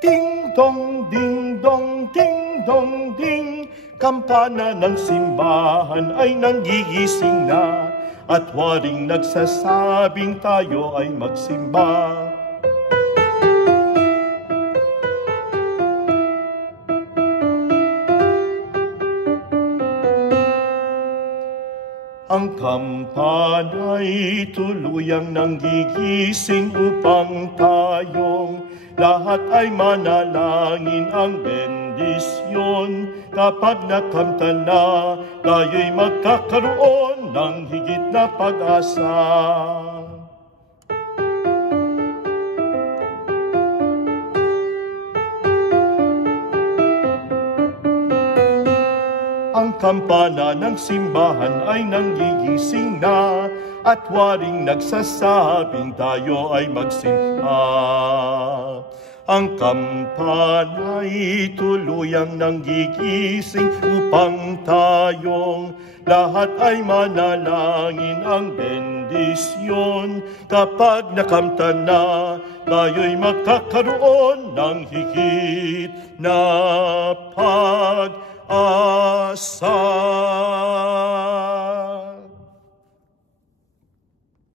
Ding dong, ding dong, ding dong, ding. Kampana ng simbahan ay nanggigising na, at waring nagsasabing tayo ay magsimba. Ang kampana'y tuluyang nanggigising upang tayong lahat ay manalangin ang bendisyon. Kapag nakamta na, tayo'y magkakaroon ng higit na pag-asa. Ang kampana ng simbahan ay nanggigising na, at waring nagsasabing tayo ay magsimba. Ang kampana'y tuluyang nanggigising upang tayong lahat ay manalangin ang bendisyon. Kapag nakamta na, tayo'y magkakaroon ng higit na pag-asa.